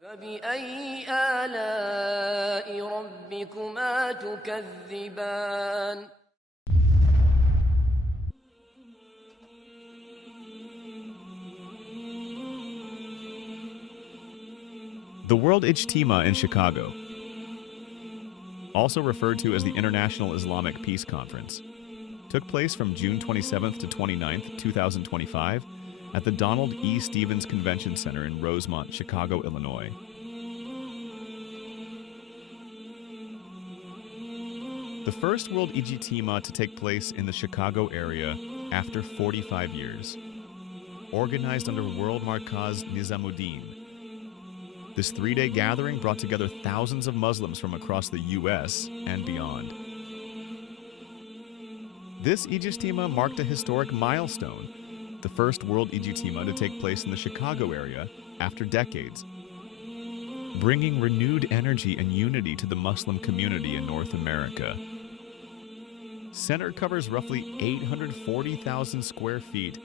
فبأي آلاء ربكما تكذبان. The World Ijtima in Chicago, also referred to as the International Islamic Peace Conference, took place from June 27th to 29th, 2025 at the Donald E. Stevens Convention Center in Rosemont, Chicago, Illinois. The first World Ijtima to take place in the Chicago area after 45 years, organized under World Markaz Nizamuddin. This three-day gathering brought together thousands of Muslims from across the U.S. and beyond. This Ijtima marked a historic milestone, the first World Ijtima to take place in the Chicago area after decades, bringing renewed energy and unity to the Muslim community in North America. Center covers roughly 840,000 square feet,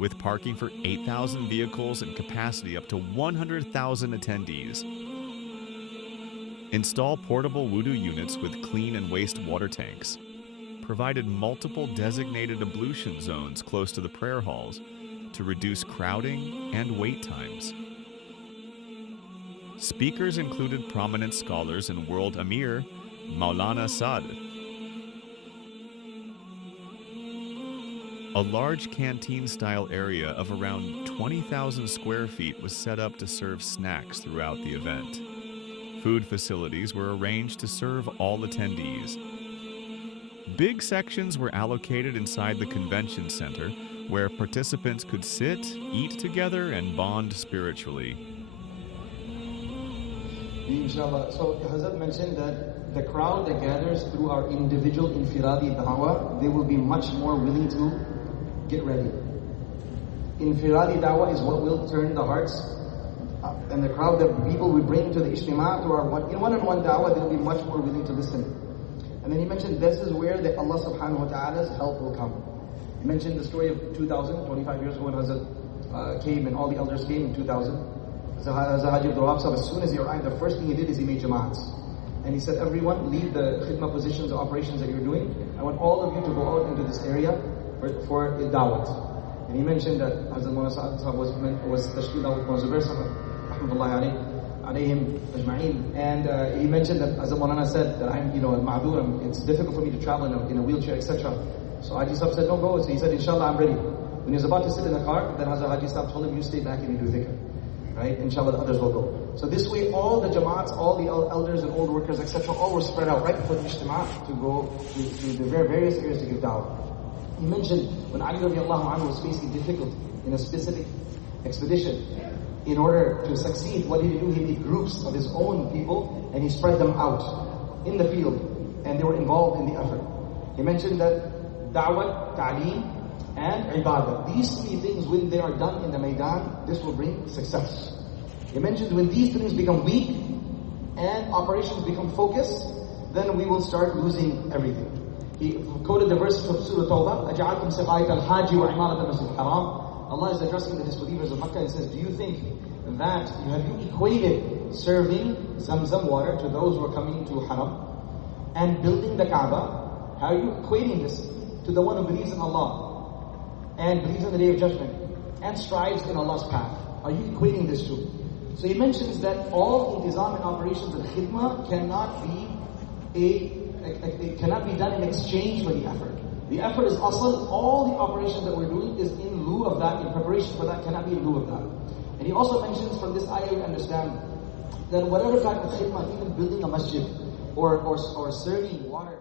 with parking for 8,000 vehicles and capacity up to 100,000 attendees. Install portable wudu units with clean and waste water tanks. Provided multiple designated ablution zones close to the prayer halls to reduce crowding and wait times. Speakers included prominent scholars and world Amir, Maulana Saad. A large canteen-style area of around 20,000 square feet was set up to serve snacks throughout the event. Food facilities were arranged to serve all attendees. Big sections were allocated inside the convention center, where participants could sit, eat together, and bond spiritually. Inshallah. So Hazrat mentioned that the crowd that gathers through our individual infiradi da'wah, they will be much more willing to get ready. Infiradi da'wah is what will turn the hearts and the crowd that people we bring to the ijtema, to our one-on-one da'wah, they'll be much more willing to listen. And then he mentioned this is where the Allah subhanahu wa ta'ala's help will come. He mentioned the story of 25 years ago when Hazrat came and all the elders came in 2000. Hazrat Haji Abdul Wahab Sahib, as soon as he arrived, the first thing he did is he made jama'ats. And he said, everyone, leave the khidmah positions, the operations that you're doing. I want all of you to go out into this area for da'wat. And he mentioned that Hazrat Mawlana Sahib was Tashkil Dawat Mawlana Zubair Sahib, rahmatullahi alayhim ajma'een. And he mentioned that Hazrat Mawlana said that I'm, ma'dur, it's difficult for me to travel in a wheelchair, etc. So Haji Sahib said, don't go. So he said, inshallah, I'm ready. When he was about to sit in the car, then Hazrat Haji Sahib told him, you stay back and you do dhikr. Right? Inshallah, the others will go. So this way, all the jamaats, all the elders and old workers, etc., all were spread out right before the ijtima to go to the various areas to give da'wah. He mentioned when Ali radiallahu anhu was facing difficulty in a specific expedition, in order to succeed, what did he do? He made groups of his own people and he spread them out in the field, and they were involved in the effort. He mentioned that da'wah, ta'aleem, and ibadah. These three things, when they are done in the Maidan, this will bring success. He mentioned when these things become weak and operations become focused, then we will start losing everything. He quoted the verse from Surah Tawbah, أَجَعَلْتُمْ سِقَايَةَ الْحَاجِ وَعِمَارَةَ الْمَسْجِدِ الْحَرَامِ. Allah is addressing the disbelievers of Makkah and says, do you think that have you equated serving Zamzam water to those who are coming to Haram and building the Kaaba? How are you equating this to the one who believes in Allah and believes in the Day of Judgment and strives in Allah's path? Are you equating this to? So he mentions that all intizam and operations of khidmah cannot be done in exchange for the effort. The effort is asal. All the operations that we're doing is in lieu of that, in preparation for that, cannot be in lieu of that. And he also mentions from this ayah we understand that whatever type of khidmah, even building a masjid or serving water.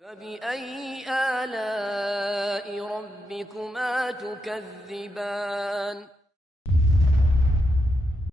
فبأي آلاء ربكما تكذبان.